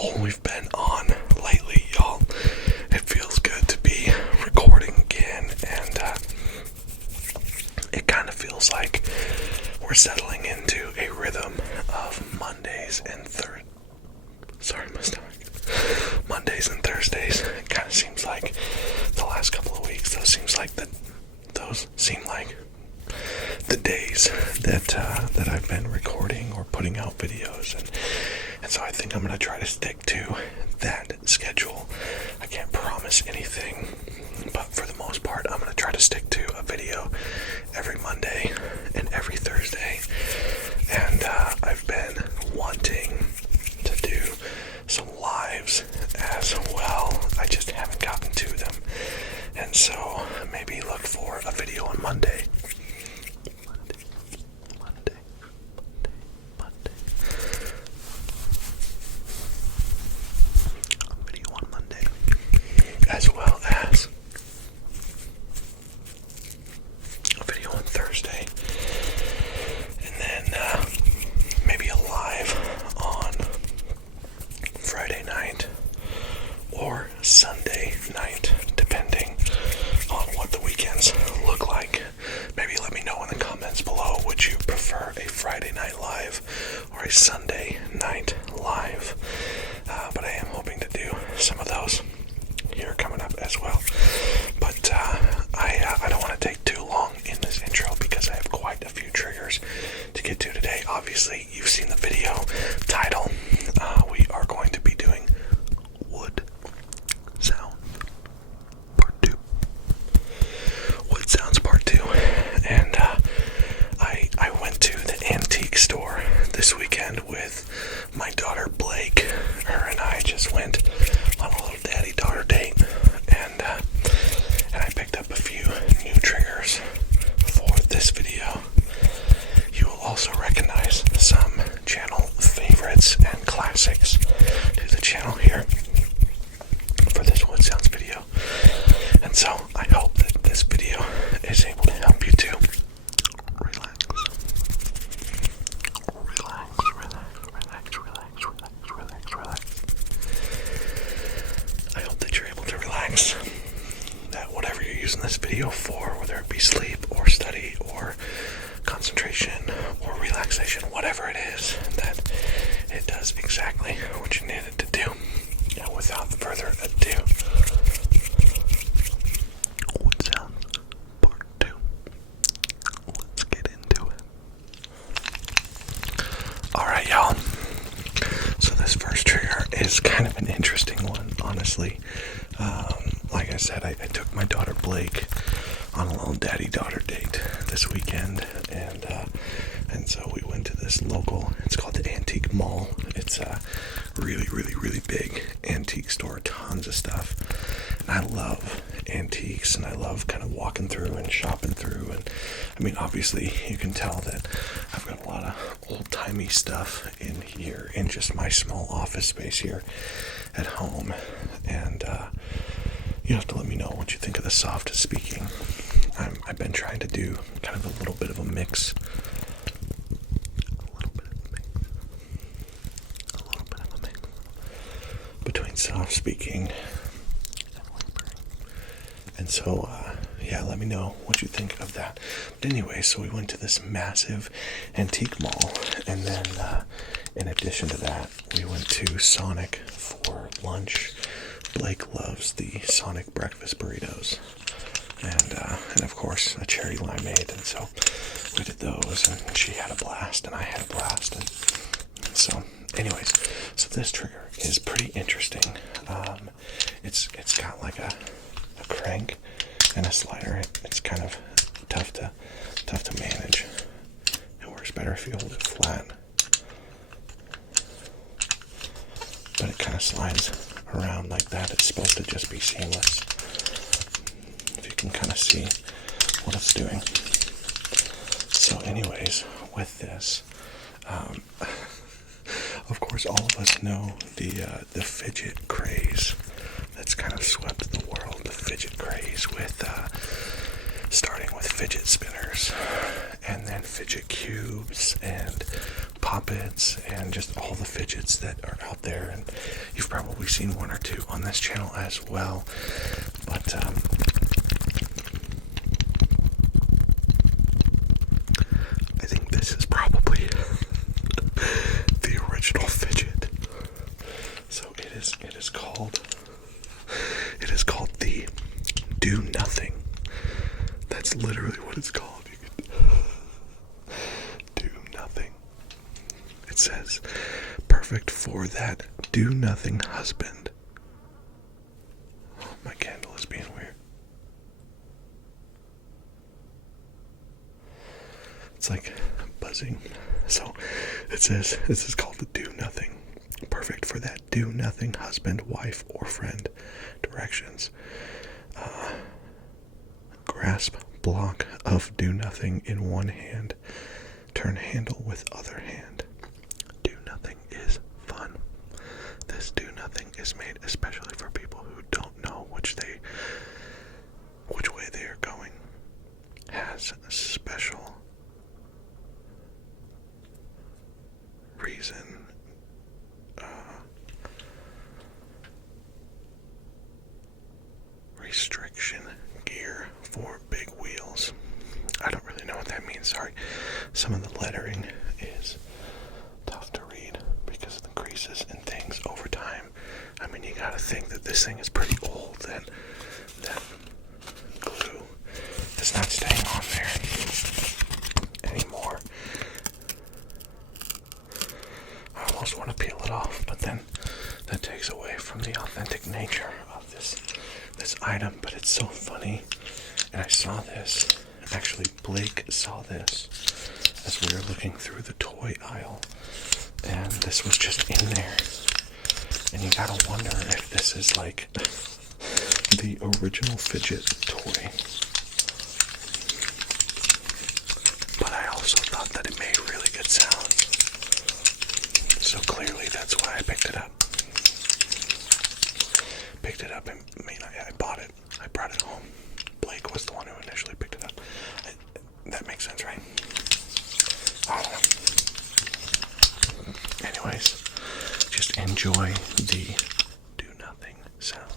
roll we've been on lately, y'all. It feels good to be recording again, and it kind of feels like we're settling into a rhythm of Mondays and Thursdays. It kind of seems like the last couple of weeks, those seem like the days that I've been recording or putting out videos, and so I think I'm going to try to stick to that schedule. I can't promise anything, but for the most part, I'm going to try to stick to a video every Monday and every Thursday. And I've been wanting to do some lives as well. I just haven't gotten to them. And so maybe look for a video on Monday. A video on Monday. As well as a video on Thursday. And then maybe a live on Friday night or Sunday night, depending on what the weekends look like. Maybe let me know in the comments below, would you prefer a Friday night live or a Sunday night live? But I am hoping to do some of those here coming up as well. But I don't want to take too long in this intro because I have quite a few triggers to get to today. Obviously, you've seen the video title. We are going to be doing wood sound part 2. Wood sounds part 2. And I went to the antique store this weekend with my daughter Blake. Her and I just went on a little daddy-daughter date, and I picked up a few new triggers for this video. You will also recognize some channel favorites and classics to the channel here for this Wood Sounds video. And so I hope that this video is able to help you to relax. I hope that you're able to relax. That whatever you're using this video for, whether it be sleep or study or concentration or relaxation, whatever it is, that it does exactly what you need it to do. And without further ado, Wood Sounds part 2. Let's get into it. Alright, y'all. So this first trigger is kind of an interesting one, honestly. Like I said, I took my daughter Blake on a little daddy-daughter date this weekend, and so we went to this local, it's called the Antique Mall. It's a really, really, really big antique store, tons of stuff. And I love antiques, and I love kind of walking through and shopping through. And I mean, obviously, you can tell that I've got a lot of old-timey stuff in here, in just my small office space here at home. And you have to let me know what you think of the soft speaking. I've been trying to do kind of a little bit of a mix. Between soft speaking and whispering. And so, yeah, let me know what you think of that. But anyway, so we went to this massive antique mall, and then in addition to that, we went to Sonic for lunch. Blake loves the Sonic breakfast burritos, and of course a cherry limeade, and so we did those, and she had a blast, and I had a blast, and so anyways, so this trigger is pretty interesting. It's got like a crank and a slider. It's kind of tough to manage. It works better if you hold it flat, but it kind of slides around like that. It's supposed to just be seamless. If you can kind of see what it's doing. So anyways, with this, of course, all of us know the fidget craze that's kind of swept the world. The fidget craze with starting with fidget spinners, and then fidget cubes, and pop Puppets and just all the fidgets that are out there, and you've probably seen one or two on this channel as well. But I think this is probably the original fidget. So it is called the Do Nothing. That's literally what it's called. Do Nothing. It says, perfect for that do nothing husband. Oh, my candle is being weird. It's like buzzing. So it says, this is called the Do Nothing. Perfect for that do nothing husband, wife, or friend. Directions. Grasp block of do nothing in one hand. Turn handle with other hand. Do nothing is fun. This do nothing is made especially for people who don't know which way they are going. Has special reason. Restriction gear for big wheels. I don't really know what that means, sorry. Some of the lettering is tough to read because of the creases and things over time. I mean, you gotta think that this thing is pretty old, and that glue is not staying on there anymore. I almost want to peel it off, but then that takes away from the authentic nature of this item. But it's so funny, and I saw this, actually Blake saw this as we were looking through the toy aisle, and this was just in there, and you gotta wonder if this is like the original fidget toy. But I also thought that it made really good sounds, so clearly that's why I picked it up. And I bought it. I brought it home. Blake was the one who initially picked it up. That makes sense, right? I don't know. Anyways, just enjoy the do nothing sound.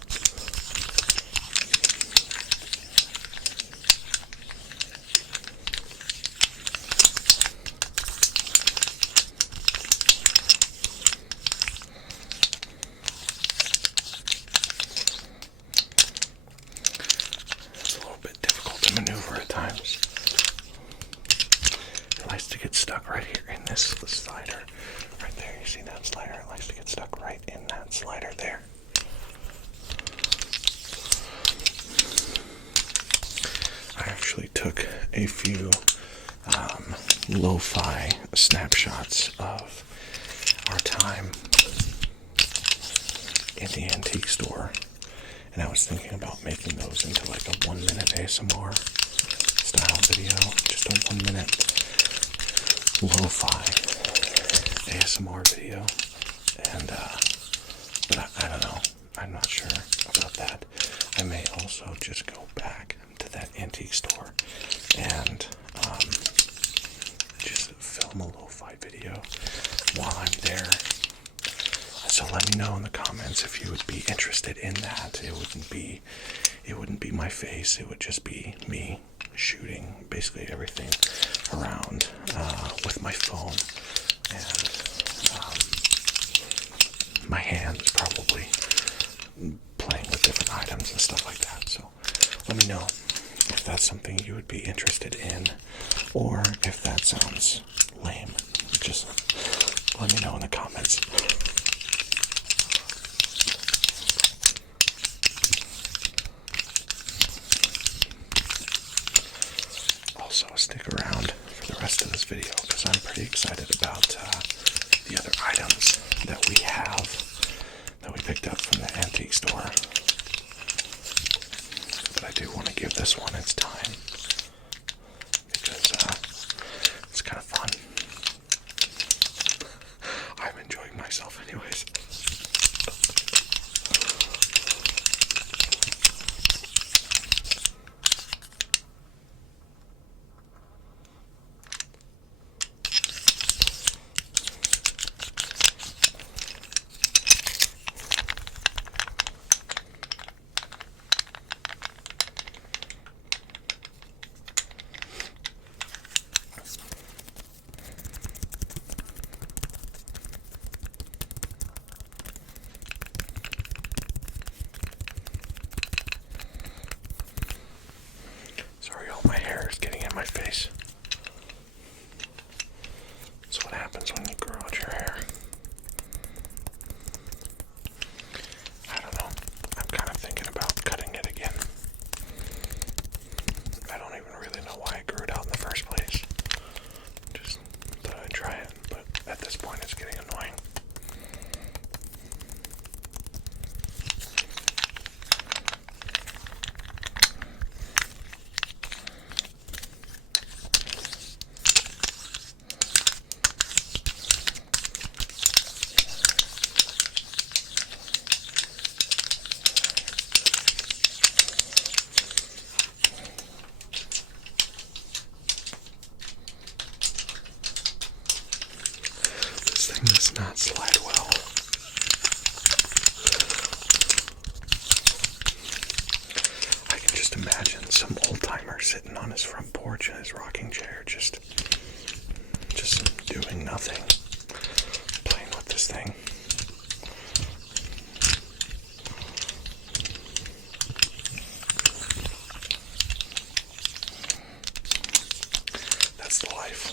Maneuver at times. It likes to get stuck right here in this slider. Right there, you see that slider? It likes to get stuck right in that slider there. I actually took a few lo-fi snapshots of our time in the antique store. And I was thinking about making those into like a 1-minute ASMR style video. Just a 1-minute lo-fi ASMR video. And, but I don't know. I'm not sure about that. I may also just go back to that antique store and just film a lo-fi video while I'm there. So let me know in the comments if you would be interested in that. It wouldn't be my face. It would just be me shooting basically everything around with my phone, and my hands probably playing with different items and stuff like that. So let me know if that's something you would be interested in, or if that sounds lame. Just let me know in the comments. So stick around for the rest of this video because I'm pretty excited about the other items that we have that we picked up from the antique store. But I do want to give this one its time because it's kind of fun. I'm enjoying myself anyways. sitting on his front porch in his rocking chair, just doing nothing, playing with this thing. That's the life.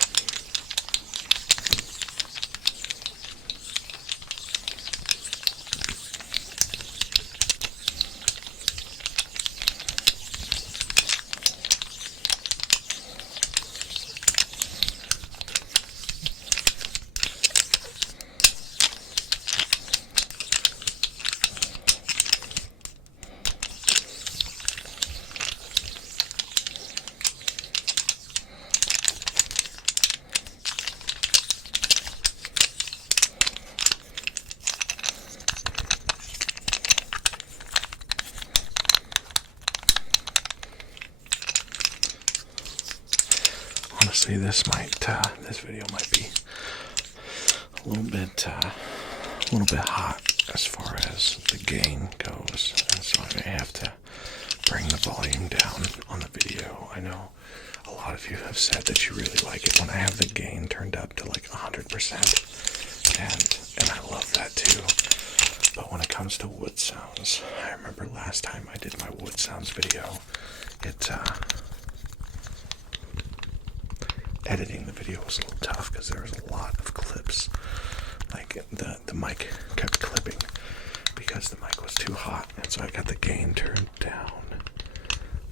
Honestly, this video might be a little bit hot as far as the gain goes, and so I may have to bring the volume down on the video. I know a lot of you have said that you really like it when I have the gain turned up to like 100%, and I love that too. But when it comes to wood sounds, I remember last time I did my wood sounds video, editing the video was a little tough because there was a lot of clips. Like the mic kept clipping because the mic was too hot, and so I got the gain turned down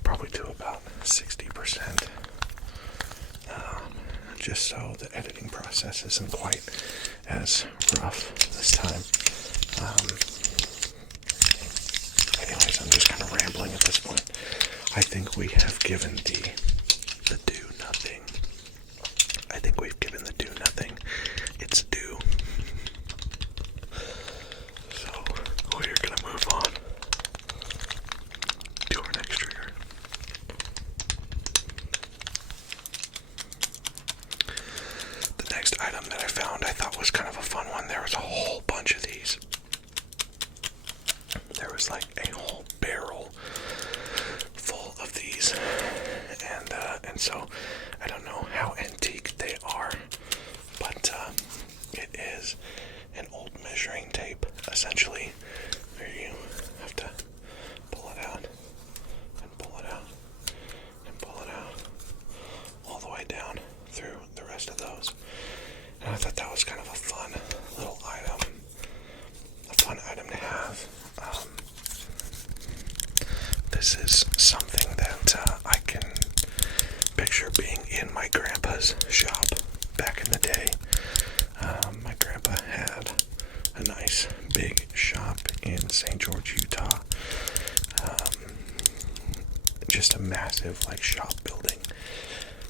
probably to about 60%, just so the editing process isn't quite as rough this time. Anyways, I'm just kind of rambling at this point. I think we have given the do nothing. I think we've given the do nothing its due. So we're gonna move on to our next trigger. The next item that I found I thought was kind of a fun one. There was a whole bunch of these. There was like a whole barrel full of these, and so I don't know how antique they are, but it is an old measuring tape, essentially, where you have to pull it out and pull it out and pull it out all the way down through the rest of those. And I thought that was kind of a fun little item, to have. This is something that I can picture being in my grandpa's shop back in the day. My grandpa had a nice big shop in St. George, Utah. Just a massive shop building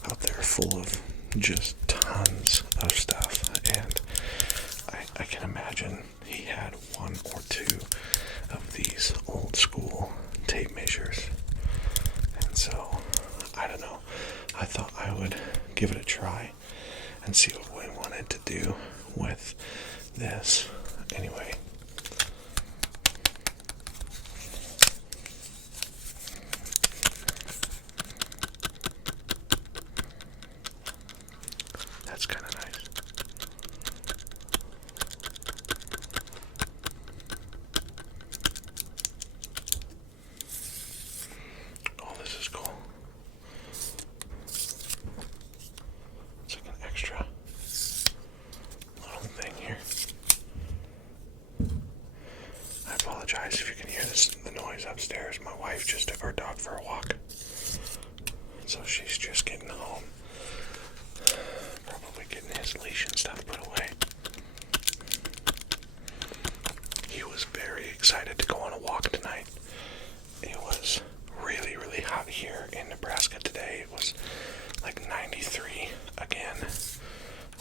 out there full of just tons of stuff, and I can imagine he had one or two of these old school tape measures, and so I don't know, I thought I would give it a try and see what we wanted to do with this. Anyway, that's kind of nice. Oh, this is cool. It's like an extra little thing here. I apologize if you can hear the noise upstairs. My wife just took our dog for a walk, so she's just getting home. Probably getting his leash and stuff put away. He was very excited to go on a walk tonight. It was really, really hot here in Nebraska today. It was like 93 again,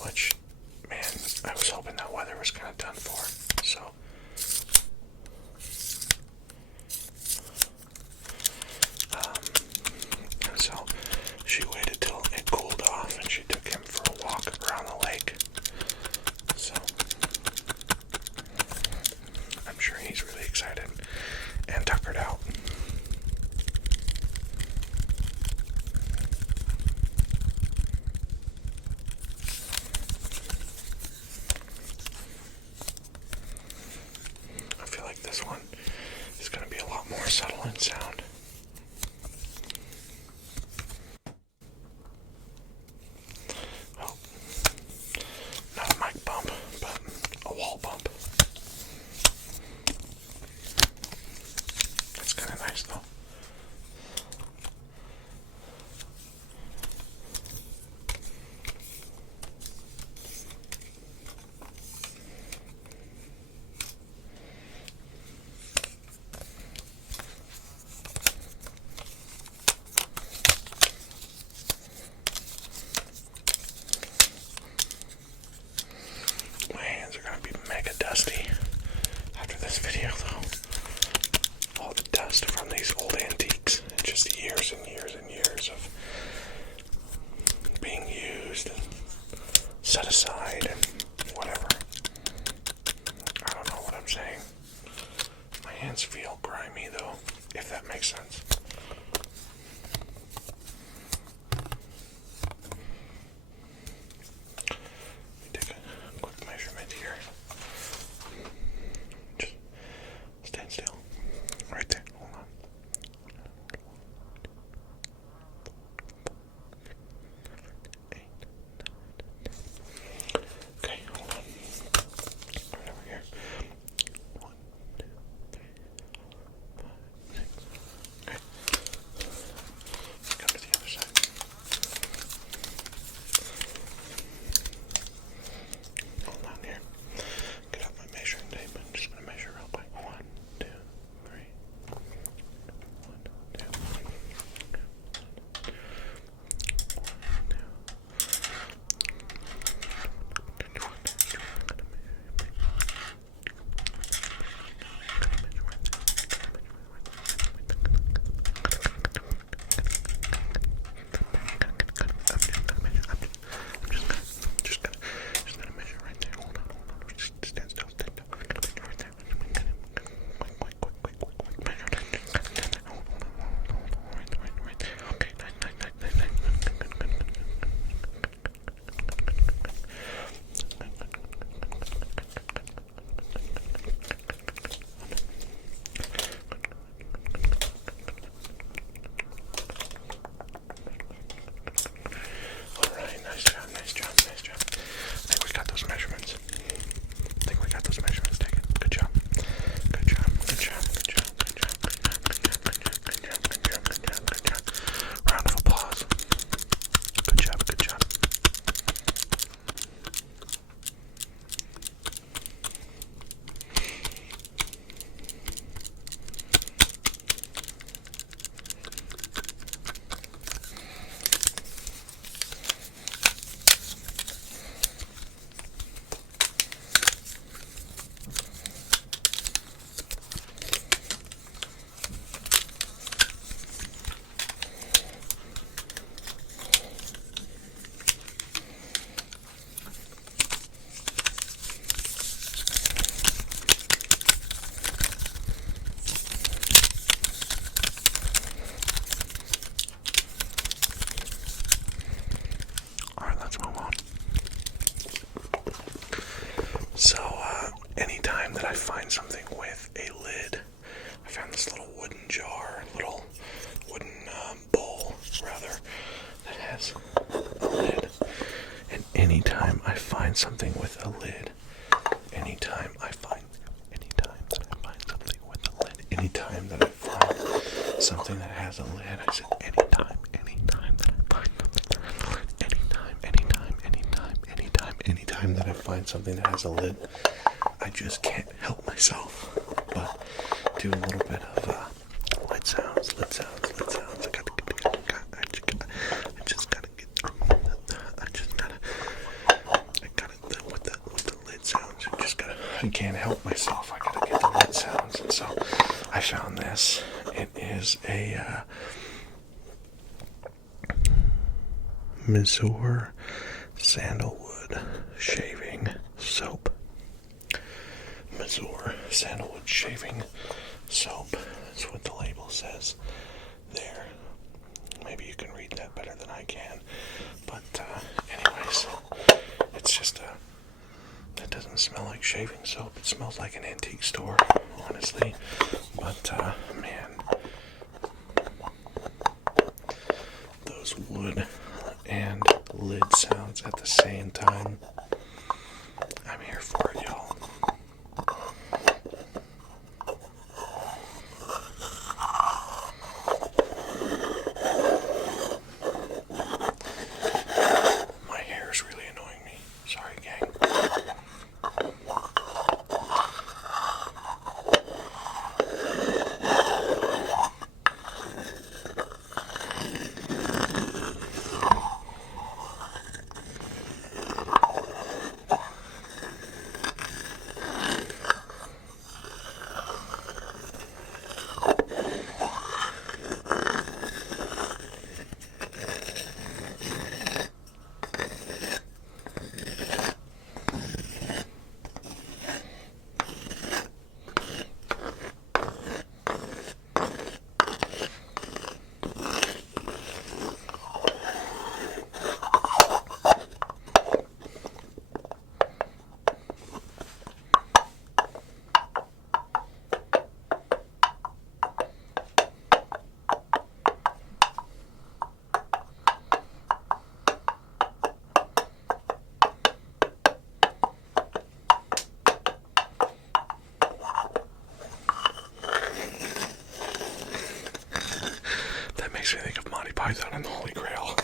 which, man, I was hoping that weather was kind of done for. So she waited till it cooled off and she took him for a walk around the lake. So I'm sure he's really excited and tuckered out. more subtle in sound. Oh, not a mic bump, but a wall bump. That's kind of nice though. My hands are gonna be mega dusty after this video though. All the dust from these old antiques, and just years and years and years of being used and set aside and whatever. I don't know what I'm saying. My hands feel grimy though, if that makes sense. Let me take a quick measurement here. Just stand still. Right there. Hold on. Okay, hold on. Right over here. 1, 2, 3, 4, 5, 6. Okay. Come to the other side. Hold on here. Get out my measuring tape. I'm just going to measure real quick. 1, 2, 3. 1, 2. just gonna measure right there. Hold on. Just stand still. Right there. Quick measure. Hold on. Right there. Okay, nice. Alright, nice job. I think we got those measurements. Taken. Good job. Round of applause. Good job. Alright, let's move on. So, anytime that I find something with a lid, I found this little wooden bowl, rather, that has a lid. And anytime I find something with a lid, anytime that I find something that has a lid, I said anytime that I find anytime that I find something that has a lid, I just can't help myself but do a little bit of lid sounds. I with the lid sounds. I can't help myself. I gotta get the lid sounds. And so I found this. It is a Mazur Sandalwood shaving soap. Mazur Sandalwood shaving soap. That's what the label says there. Maybe you can read that better than I can. But anyways, it's just it doesn't smell like shaving soap. It smells like an antique store, honestly. But man, same time. I'm here for it, y'all. My hair is really annoying me. Sorry, gang. That makes me think of Monty Python and the Holy Grail.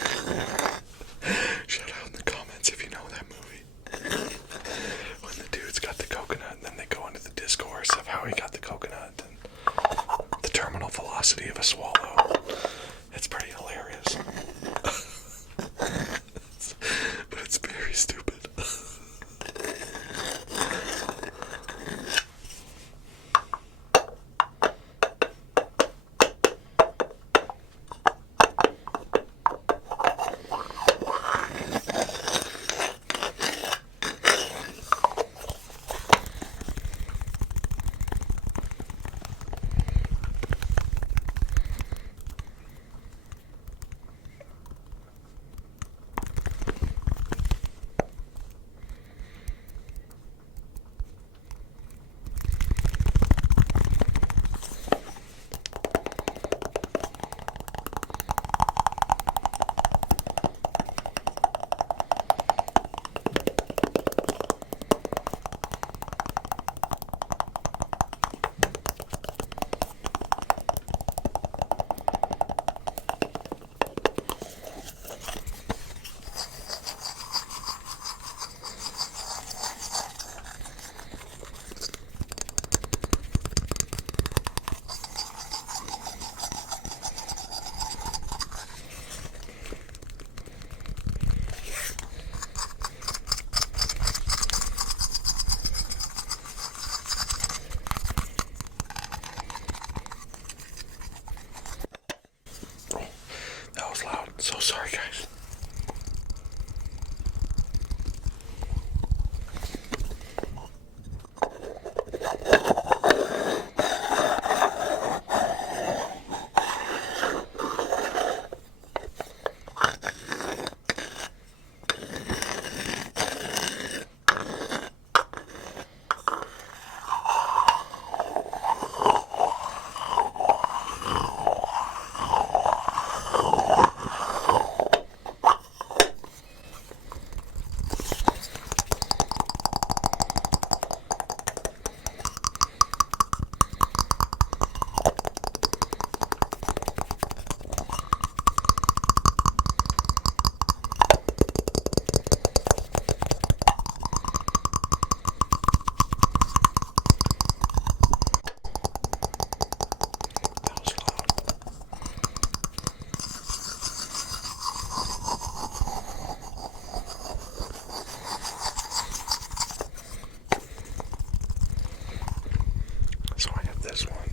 Shout out in the comments if you know that movie. When the dude's got the coconut and then they go into the discourse of how he got the coconut and the terminal velocity of a swallow. It's pretty hilarious. But it's very stupid. That was loud. So sorry, guys. This one,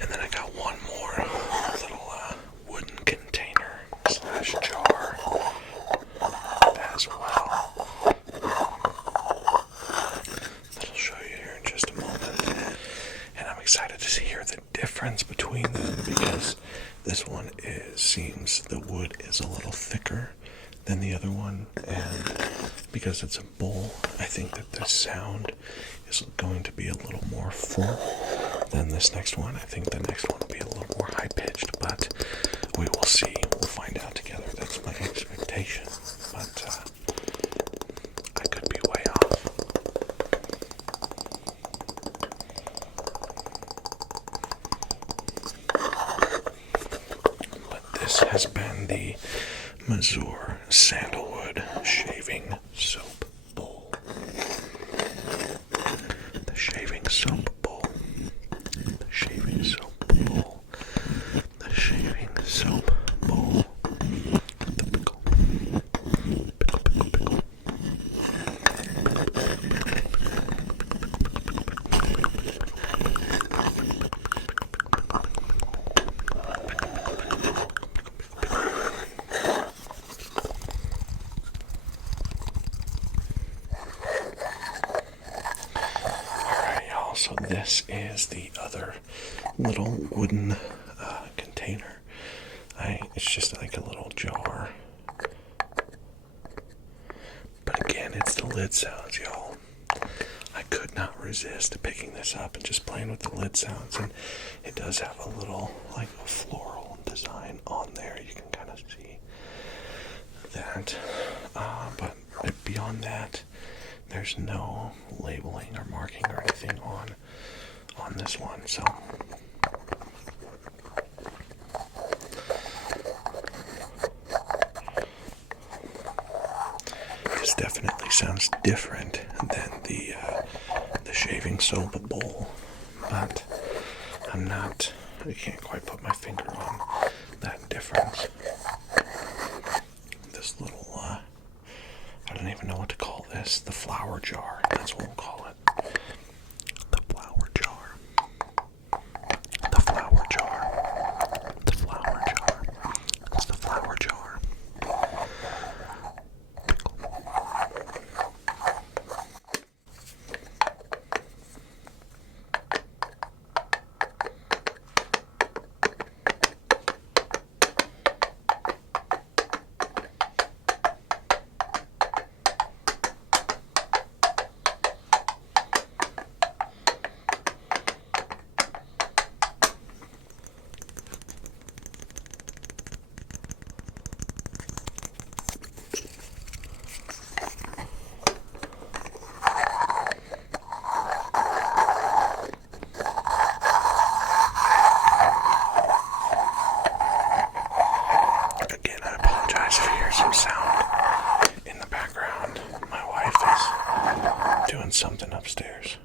and then I got one more little wooden container slash jar as well. That'll show you here in just a moment, and I'm excited to hear the difference between them because this one seems the wood is a little thicker than the other one, and because it's a bowl, I think that the sound is going to be a little more full than this next one. I think the next one will be a little more high-pitched, but we will see. We'll find out together. That's my expectation. But this has been the Mazur Sandalwood Shaving Soap Bowl. The Shaving Soap Bowl. The Shaving Soap Bowl. The Shaving Soap Bowl. The pickle. Pickle, pickle, pickle. So this is the other little wooden container. It's just like a little jar. But again, it's the lid sounds, y'all. I could not resist picking this up and just playing with the lid sounds. And it does have a little, like a floral design on there. You can kind of see that. But beyond that, there's no labeling or marking or anything on this one, so this definitely sounds different than the shaving soap bowl, but I can't quite put my finger on that difference. This little I don't even know what to call this. The flower jar. That's what we'll call it. The flower jar. The flower jar. The flower jar. It's the flower jar. Some sound in the background. My wife is doing something upstairs.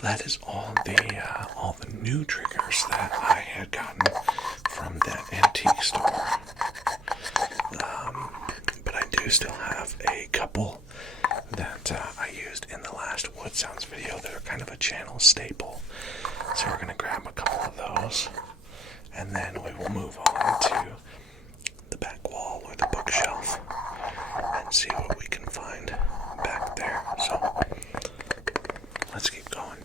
That is all the new triggers that I had gotten from that antique store. But I do still have a couple that I used in the last Wood Sounds video that are kind of a channel staple. So we're going to grab a couple of those, and then we will move on to the back wall or the bookshelf and see what we can find back there. So let's keep going.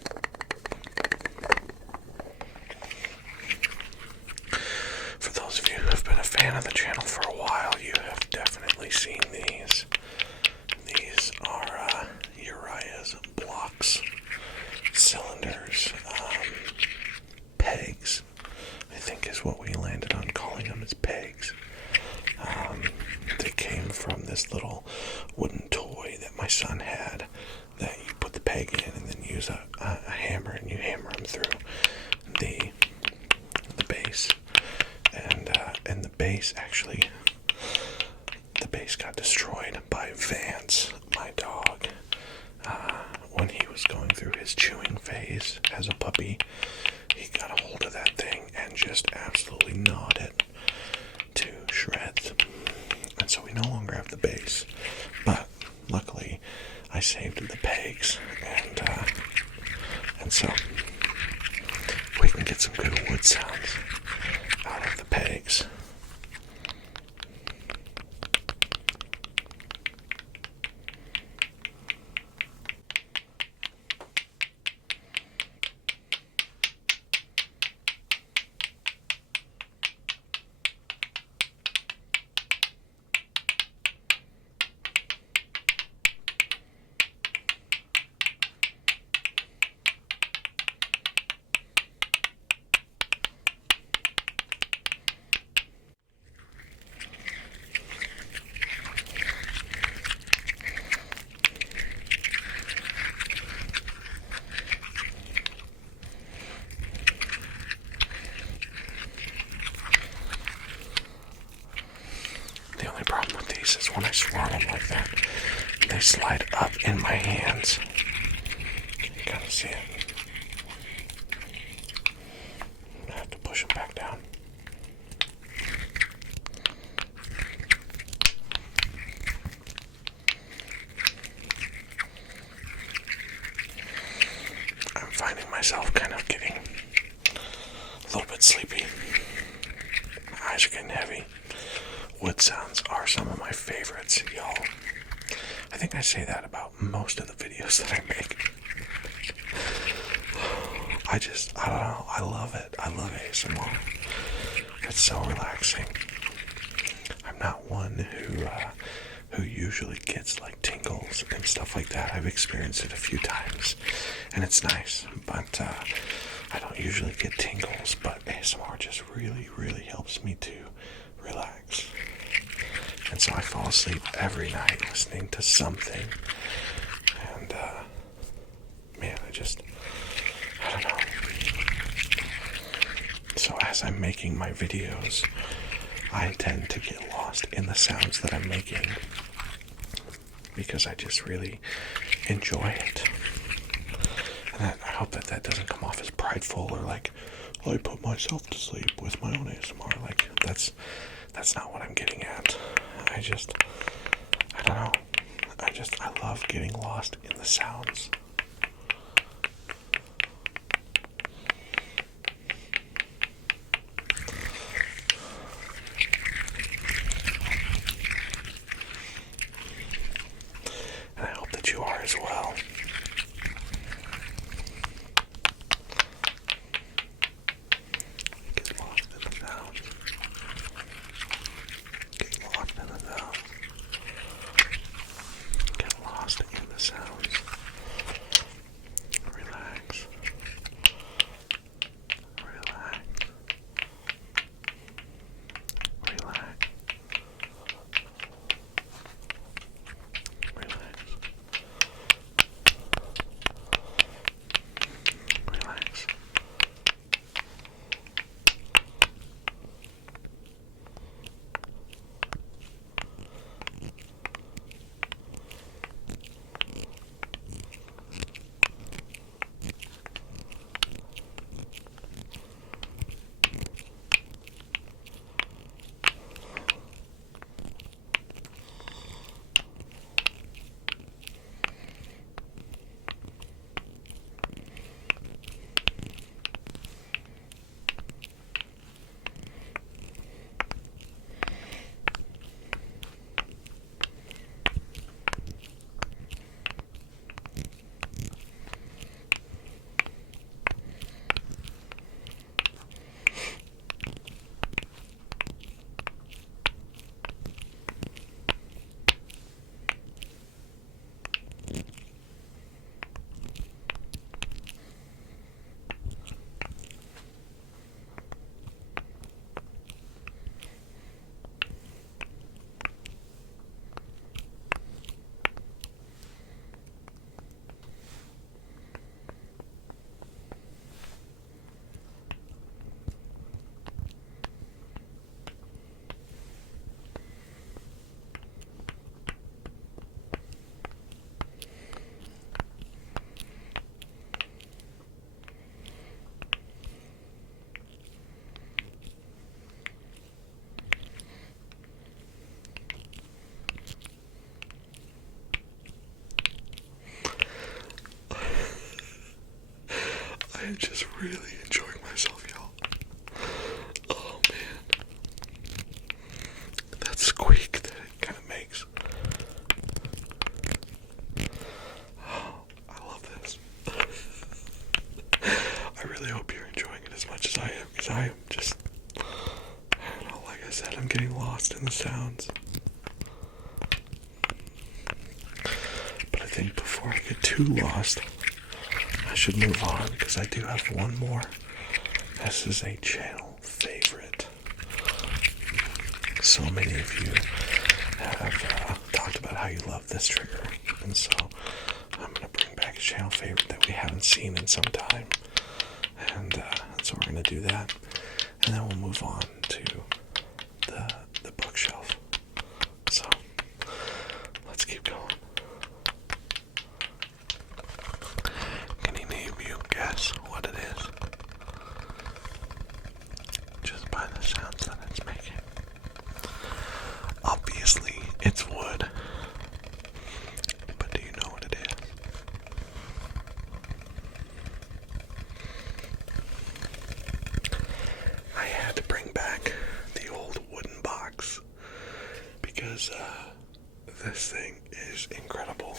For those of you who have been a fan of the channel for a while, you have definitely seen these. These are Uriah's blocks, cylinders, pegs, I think is what we actually, the bass got destroyed by Vance, my dog, when he was going through his chewing phase as a puppy. He got a hold of that thing and just absolutely gnawed it to shreds. And so we no longer have the bass. But luckily, I saved the pegs, and so we can get some good wood sounds out of the pegs. The only problem with these is when I swirl them like that, they slide up in my hands. You gotta see it. I have to push them back down. I'm finding myself kind of getting a little bit sleepy. My eyes are getting heavy. Wood sounds are some of my favorites, y'all. I think I say that about most of the videos that I make. I don't know, I love it. I love ASMR. It's so relaxing. I'm not one who usually gets like tingles and stuff like that. I've experienced it a few times, and it's nice, but I don't usually get tingles, but ASMR just really, really helps me to relax. And so I fall asleep every night listening to something. And, man, I don't know. So as I'm making my videos, I tend to get lost in the sounds that I'm making because I just really enjoy it. And I hope that doesn't come off as prideful or like, I put myself to sleep with my own ASMR. Like, that's not what I'm getting at. I don't know. I love getting lost in the sounds. And I hope that you are as well. Get lost in the sounds. Get lost in the sounds. Get lost in the sounds. I am just really enjoying myself, y'all. Oh man. That squeak that it kind of makes. Oh, I love this. I really hope you're enjoying it as much as I am, because I am just, I don't know, like I said, I'm getting lost in the sounds. But I think before I get too lost, I should move on, because I do have one more. This is a channel favorite. So many of you have talked about how you love this trigger, and so I'm going to bring back a channel favorite that we haven't seen in some time, and so we're going to do that, and then we'll move on to the bookshelf. So let's keep going. Can any of you guess what it is? Just by the sounds that it's making. Obviously, it's wood. But do you know what it is? I had to bring back the old wooden box because this thing is incredible.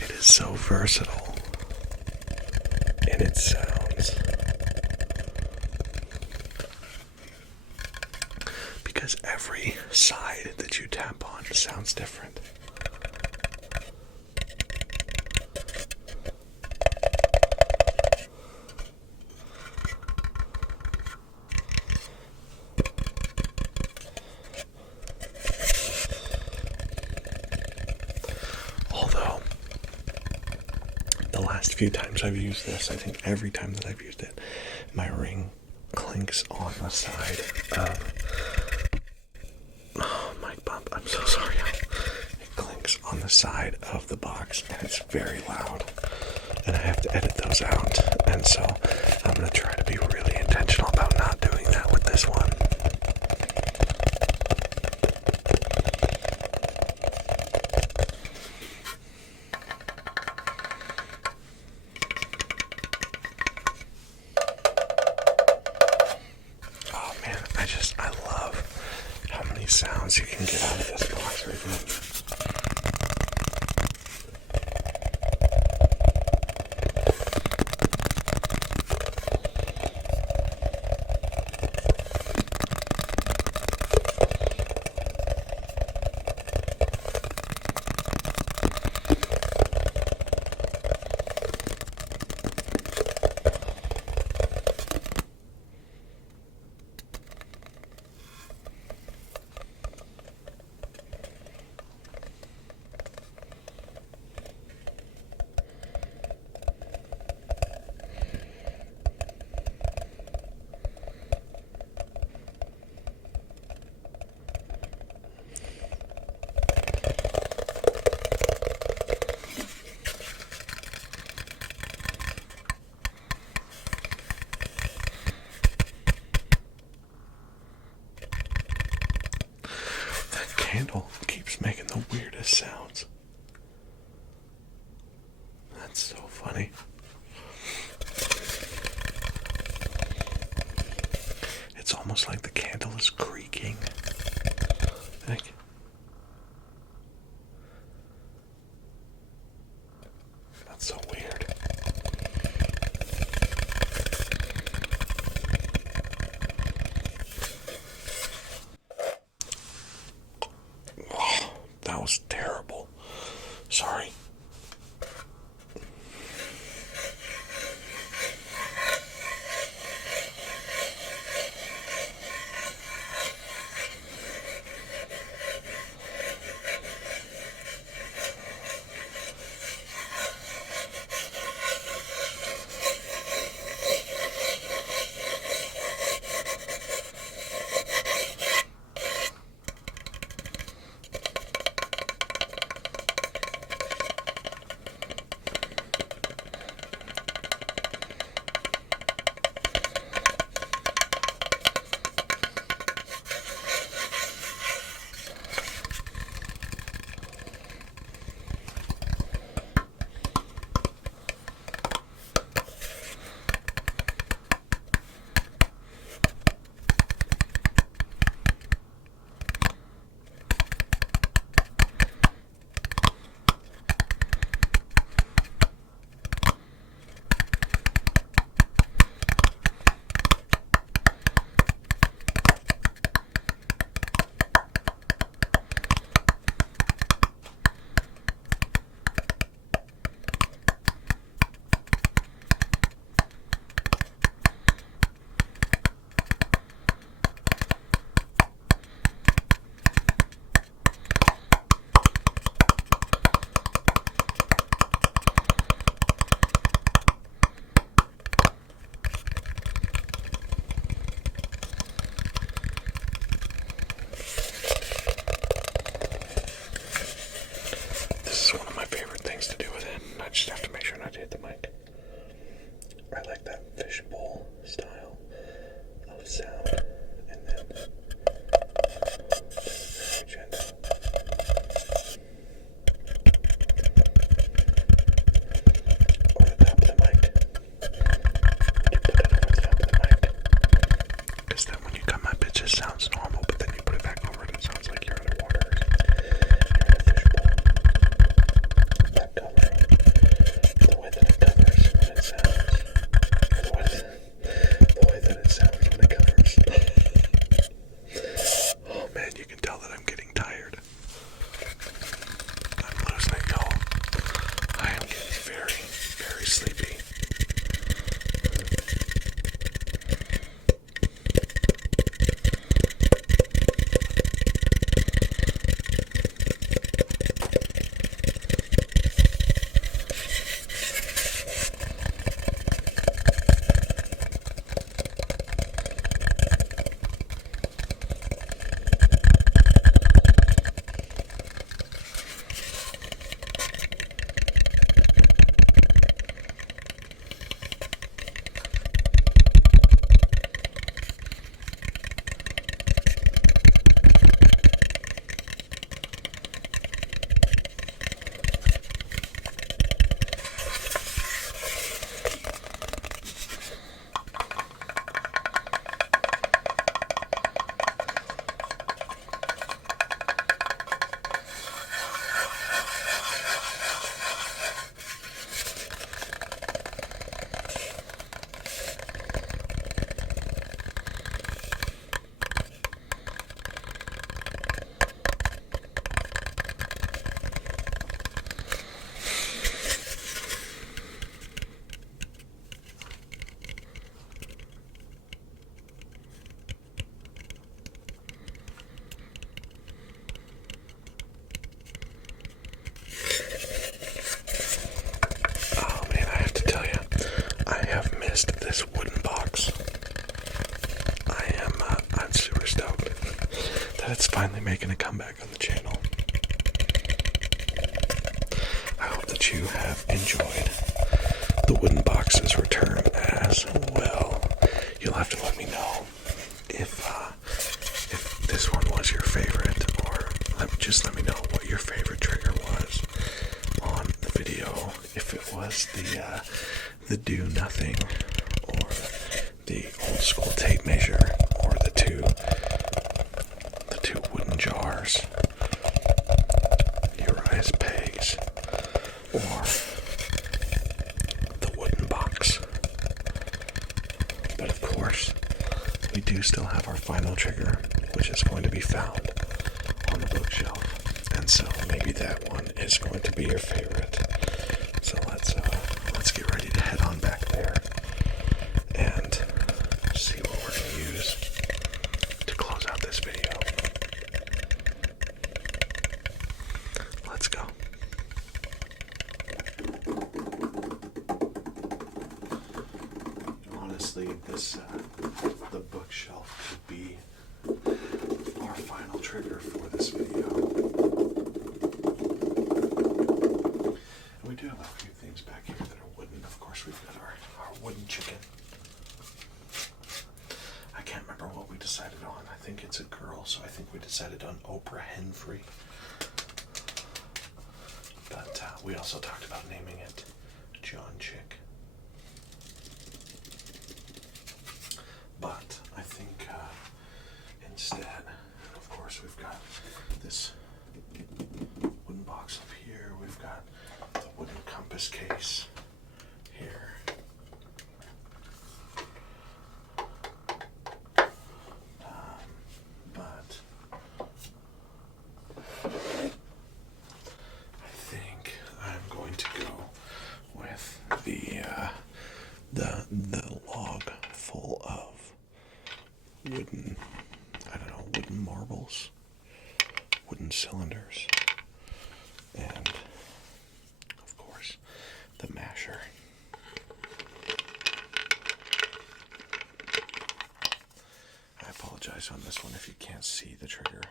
It is so versatile in its sounds. Because every side that you tap on sounds different. Although, the last few times I've used this, I think every time that I've used it, my ring clinks on the side of... Oh, mic bump. I'm so sorry. It clinks on the side of the box, and it's very loud. And I have to edit those out. And so I'm going to try to be really intentional about not doing that with this one. Oh man, I love how many sounds you can get out of this box right now. Candle keeps making the weirdest sounds. That's so funny. It's almost like the candle is creaking. Like, that's so weird. That was terrible. Sorry. just sounds normal, but then you put it back over and it sounds like you're underwater. You're in a fishbowl. That cover, the way that it covers when it sounds, the way that it sounds when it covers. Oh man, you can tell that I'm getting tired. I'm losing it, y'all. I am getting very, very sleepy. This wooden box. I'm super stoked that it's finally making a comeback on the channel. I hope that you have enjoyed the wooden box's return as well. You'll have to let me know if this one was your favorite, or just let me know what your favorite trigger was on the video. If it was the do nothing, or the old school tape measure, or the two wooden jars, Uriah's pegs, or the wooden box. But of course, we do still have our final trigger, which is going to be found on the bookshelf, and so maybe that one is going to be your favorite. So let's get ready to head on back there and see what we're going to use to close out this video. Let's go. Honestly, the bookshelf could be our final trigger for this video. And we do have a few things back here that are wooden. Of course, we've got our wooden chicken. I can't remember what we decided on. I think it's a girl, so I think we decided on Oprah Henfrey. But we also talked about naming it John Chick. But I think instead, of course, we've got this wooden box up here. We've got the wooden compass case here. But I think I'm going to go with the log full of wooden marbles, wooden cylinders, and of course the masher. I apologize on this one if you can't see the trigger.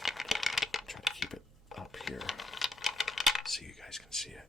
I'll try to keep it up here so you guys can see it.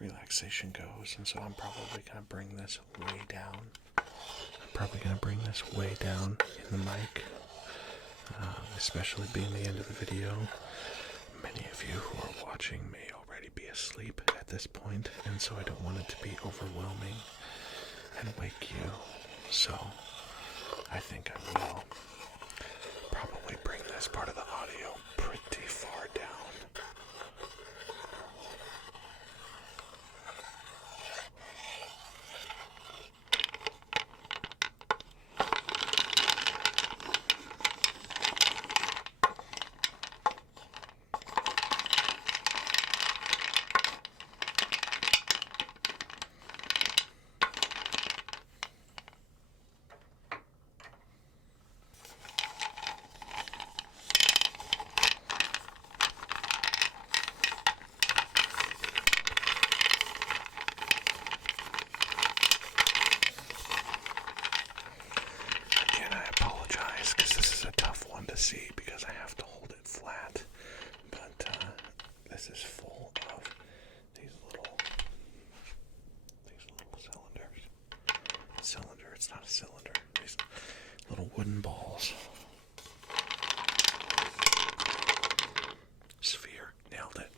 relaxation goes, and so I'm probably going to bring this way down. I'm probably going to bring this way down in the mic, especially being the end of the video. Many of you who are watching may already be asleep at this point, and so I don't want it to be overwhelming and wake you. So I think I will probably bring this part of the audio pretty far down. See, because I have to hold it flat, but this is full of these little cylinders. It's not a cylinder. These little wooden balls. Sphere. Nailed it.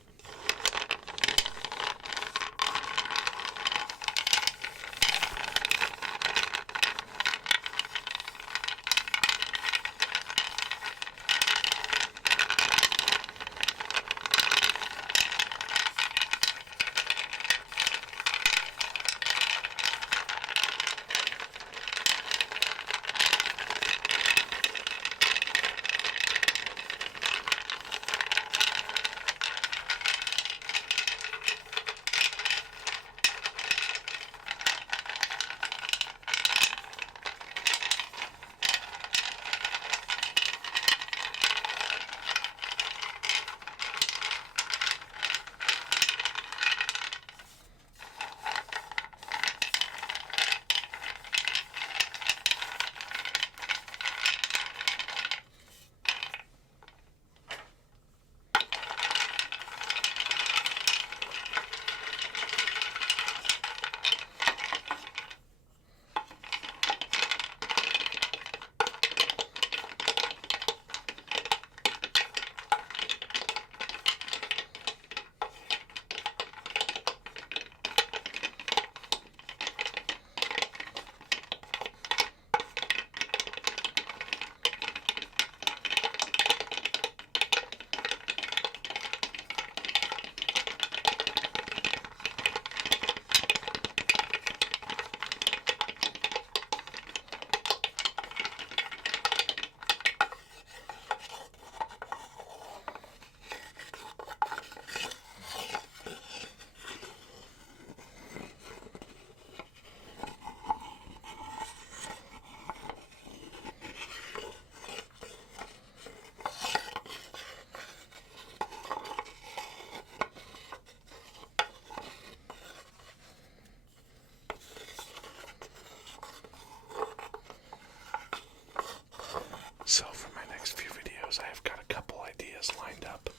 So for my next few videos, I have got a couple ideas lined up,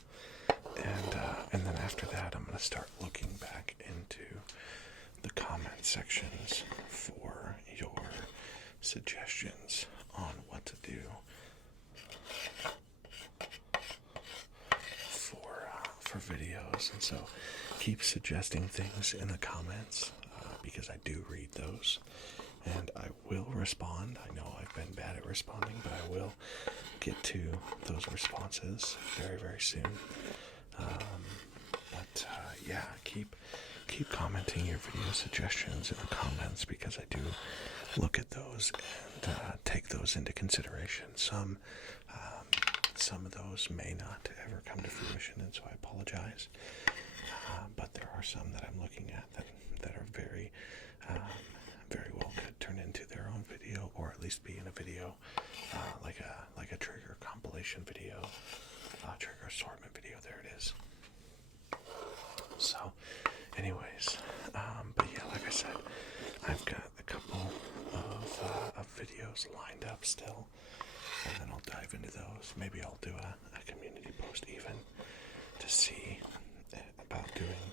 and then after that, I'm going to start looking back into the comment sections for your suggestions on what to do for videos. And so keep suggesting things in the comments, because I do read those. And I will respond. I know I've been bad at responding, but I will get to those responses very, very soon. Yeah, keep commenting your video suggestions in the comments, because I do look at those and take those into consideration. Some of those may not ever come to fruition, and so I apologize. But there are some that I'm looking at that are very well could turn into their own video, or at least be in a video, like a trigger compilation video, trigger assortment video. There it is. So, anyways, but yeah, like I said, I've got a couple of videos lined up still, and then I'll dive into those. Maybe I'll do a community post even to see about doing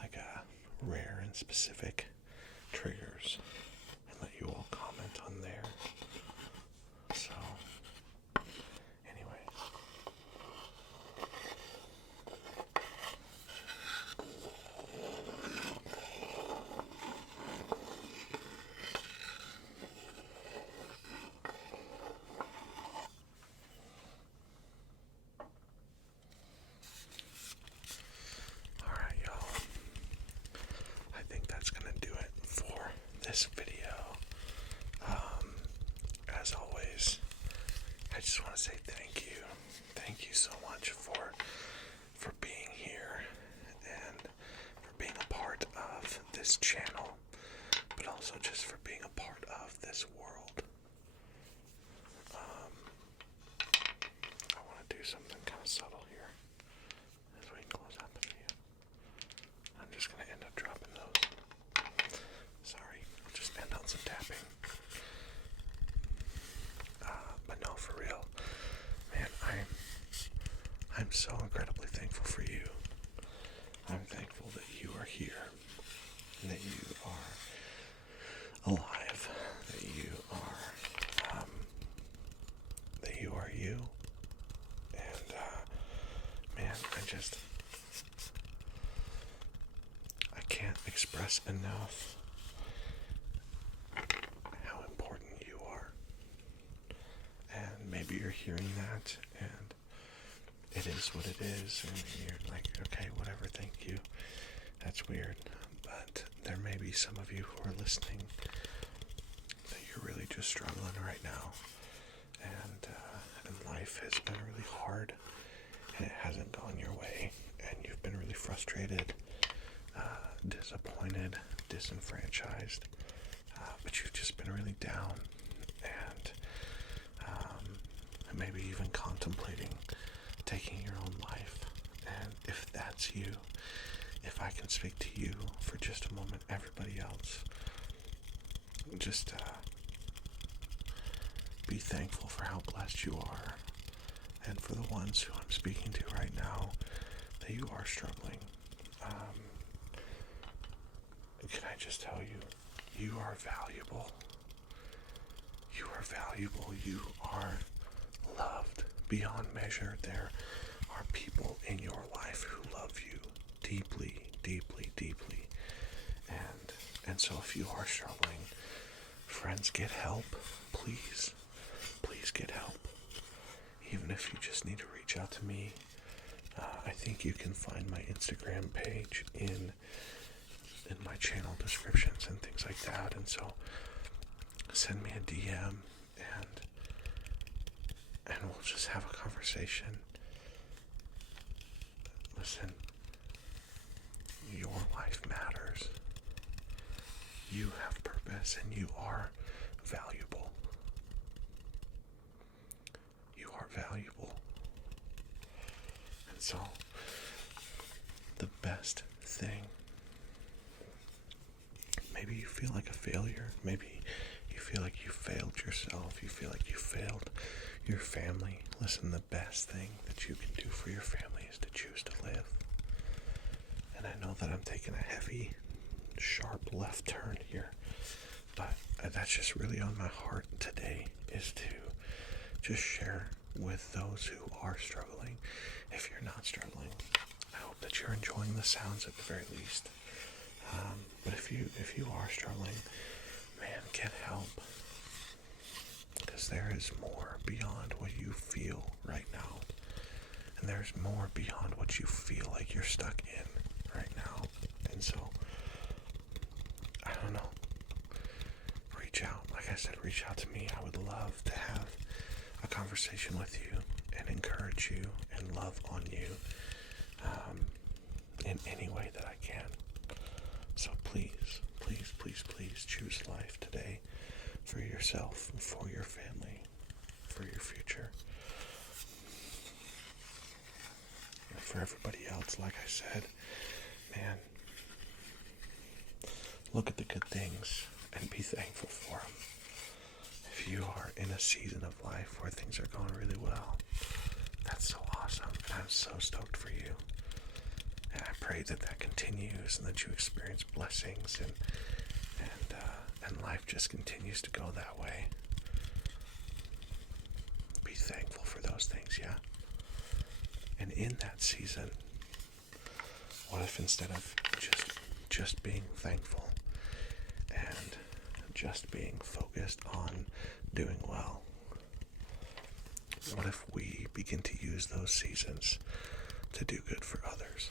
like a rare and specific triggers and let you all comment on there. So, anyway. Alright, y'all. I think that's going to do it for this video. As always, I just want to say thank you. Thank you so much for being here and for being a part of this channel, but also just for being a part of this world. I want to do something kind of subtle here as we close out the video. I'm just going to end up dropping those. Sorry, I'll just end on some tapping. But no, for real, man, I'm so incredibly thankful for you. I'm thankful that you are here, and that you are alive, that you are you, and man, I can't express enough how important you are. And maybe you're hearing that, and it is what it is, and you're like, okay, whatever, thank you. That's weird. But there may be some of you who are listening that you're really just struggling right now, and life has been really hard, and it hasn't gone your way, and you've been really frustrated, disappointed, disenfranchised, but you've just been really down, and maybe even contemplating taking your own life. And if that's you, if I can speak to you for just a moment, everybody else, just be thankful for how blessed you are, and for the ones who I'm speaking to right now, that you are struggling. Can I just tell you, you are valuable. You are valuable. You are loved beyond measure. There are people in your life who love you deeply, deeply, deeply. And so if you are struggling, friends, get help. Please, please get help. Even if you just need to reach out to me, I think you can find my Instagram page in my channel descriptions and things like that. And so send me a DM, and we'll just have a conversation. Listen, your life matters. You have purpose, and you are valuable. You are valuable. And so, the best thing, maybe you feel like a failure, maybe you feel like you failed yourself, you feel like you failed your family. Listen, the best thing that you can do for your family is to choose to live. And I know that I'm taking a heavy, sharp left turn here, but that's just really on my heart today, is to just share with those who are struggling. If you're not struggling, I hope that you're enjoying the sounds at the very least. But if you are struggling, man, get help. Because there is more beyond what you feel right now. And there's more beyond what you feel like you're stuck in right now. And so, I don't know. Reach out. Like I said, reach out to me. I would love to have a conversation with you and encourage you and love on you in any way that I can. So please, please, please, please choose life today for yourself, for your family, for your future. And for everybody else, like I said, man, look at the good things and be thankful for them. If you are in a season of life where things are going really well, that's so awesome, and I'm so stoked for you. And I pray that that continues and that you experience blessings and life just continues to go that way. Be thankful for those things, yeah? And in that season, what if instead of just being thankful and just being focused on doing well, what if we begin to use those seasons to do good for others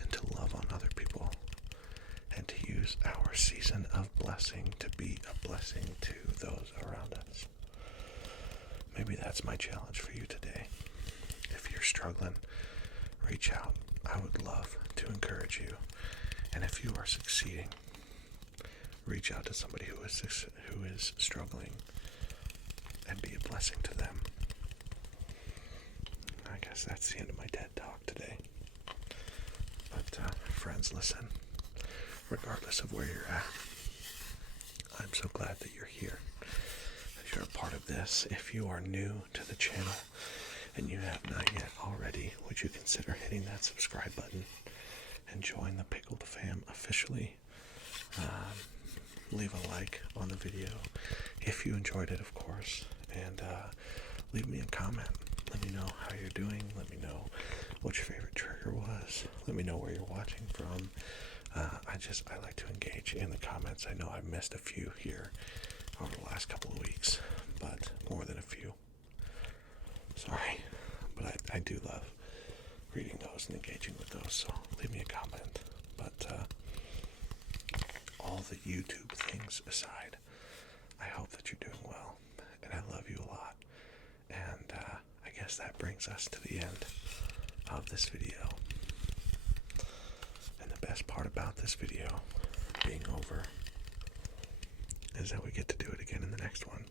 and to love on other people and to use our season of blessing to be a blessing to those around us? Maybe that's my challenge for you today. If you're struggling, reach out. I would love to encourage you. And if you are succeeding, reach out to somebody who is struggling and be a blessing to them. I guess that's the end of my TED Talk today. But friends, listen, regardless of where you're at, I'm so glad that you're here, that you're a part of this. If you are new to the channel and you have not yet already, would you consider hitting that subscribe button and join the PiCKLED fam officially? Leave a like on the video if you enjoyed it, of course, and leave me a comment. Let me know how you're doing. Let me know what your favorite trigger was. Let me know where you're watching from. I like to engage in the comments. I know I've missed a few here over the last couple of weeks, but more than a few. Sorry, but I do love reading those and engaging with those, so leave me a comment. But all the YouTube things aside, I hope that you're doing well, and I love you a lot. And I guess that brings us to the end of this video. And the best part about this video being over is that we get to do it again in the next one.